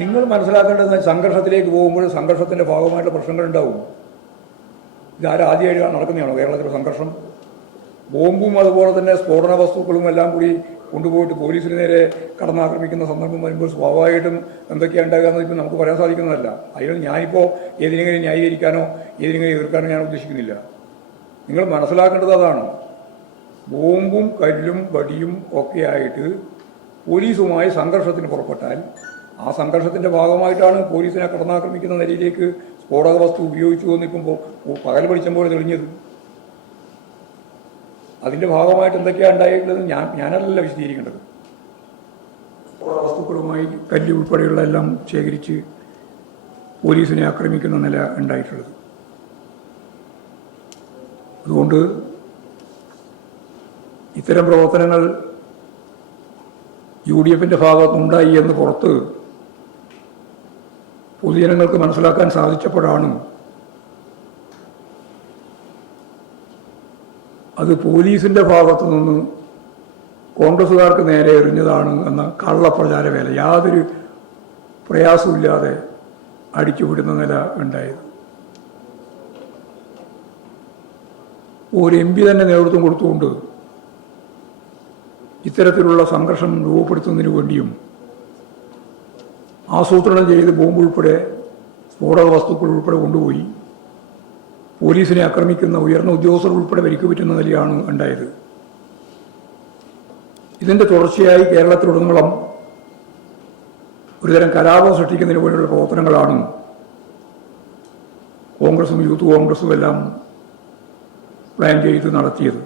നിങ്ങൾ മനസ്സിലാക്കേണ്ടത് സംഘർഷത്തിലേക്ക് പോകുമ്പോൾ സംഘർഷത്തിൻ്റെ ഭാഗമായിട്ടുള്ള പ്രശ്നങ്ങളുണ്ടാവും. ഇതാരും ആദ്യമായിട്ട് നടക്കുന്നതാണോ കേരളത്തിലെ സംഘർഷം? ബോംബും അതുപോലെ തന്നെ സ്ഫോടന വസ്തുക്കളും എല്ലാം കൂടി കൊണ്ടുപോയിട്ട് പോലീസിന് നേരെ കടന്നാക്രമിക്കുന്ന സന്ദർഭം വരുമ്പോൾ സ്വാഭാവികമായിട്ടും എന്തൊക്കെയാണ് ഉണ്ടാകുക എന്ന് ഇപ്പം നമുക്ക് പറയാൻ സാധിക്കുന്നതല്ല. അതിന് ഞാനിപ്പോൾ ഏതിനെങ്കിലും ന്യായീകരിക്കാനോ ഏതിനെങ്കിലും എതിർക്കാനോ ഞാൻ ഉദ്ദേശിക്കുന്നില്ല. നിങ്ങൾ മനസ്സിലാക്കേണ്ടത് അതാണ്. ബോംബും കല്ലും വടിയും ഒക്കെ ആയിട്ട് പോലീസുമായി സംഘർഷത്തിന് പുറപ്പെട്ടാൽ ആ സംഘർഷത്തിൻ്റെ ഭാഗമായിട്ടാണ് പോലീസിനെ കടന്നാക്രമിക്കുന്ന നിലയിലേക്ക് സ്ഫോടക വസ്തു ഉപയോഗിച്ചു എന്നിപ്പം പകൽ പഠിച്ച പോലെ തെളിഞ്ഞത്. അതിൻ്റെ ഭാഗമായിട്ട് എന്തൊക്കെയാണ് ഉണ്ടായിട്ടുള്ളത് ഞാനല്ല വിശദീകരിക്കേണ്ടത്. സ്ഫോടക വസ്തുക്കളുമായി കല്ല് ഉൾപ്പെടെയുള്ള എല്ലാം ശേഖരിച്ച് പോലീസിനെ ആക്രമിക്കുന്ന നില ഉണ്ടായിട്ടുള്ളത്. അതുകൊണ്ട് ഇത്തരം പ്രവർത്തനങ്ങൾ UDFിൻ്റെ ഭാഗത്തുണ്ടായി എന്ന് പുറത്ത് പൊതുജനങ്ങൾക്ക് മനസ്സിലാക്കാൻ സാധിച്ചപ്പോഴാണ് അത് പോലീസിൻ്റെ ഭാഗത്തു നിന്ന് കോൺഗ്രസ്സുകാർക്ക് നേരെ എറിഞ്ഞതാണ് എന്ന കള്ളപ്രചാരവേല യാതൊരു പ്രയാസമില്ലാതെ അടിച്ചുവിടുന്ന നില ഉണ്ടായത്. ഒരു MP തന്നെ നേതൃത്വം കൊടുത്തുകൊണ്ട് ഇത്തരത്തിലുള്ള സംഘർഷം രൂപപ്പെടുത്തുന്നതിന് വേണ്ടിയും ആസൂത്രണം ചെയ്ത് ബോംബ് ഉൾപ്പെടെ സ്ഫോടക വസ്തുക്കൾ ഉൾപ്പെടെ കൊണ്ടുപോയി പോലീസിനെ ആക്രമിക്കുന്ന ഉയർന്ന ഉദ്യോഗസ്ഥർ ഉൾപ്പെടെ പരിക്ക് പറ്റുന്ന നിലയാണ് ഉണ്ടായത്. ഇതിൻ്റെ തുടർച്ചയായി കേരളത്തിലുടനീളം ഒരുതരം കലാപം സൃഷ്ടിക്കുന്നതിന് വേണ്ടിയുള്ള പ്രവർത്തനങ്ങളാണ് കോൺഗ്രസും യൂത്ത് കോൺഗ്രസും എല്ലാം പ്ലാൻ ചെയ്ത് നടത്തിയത്.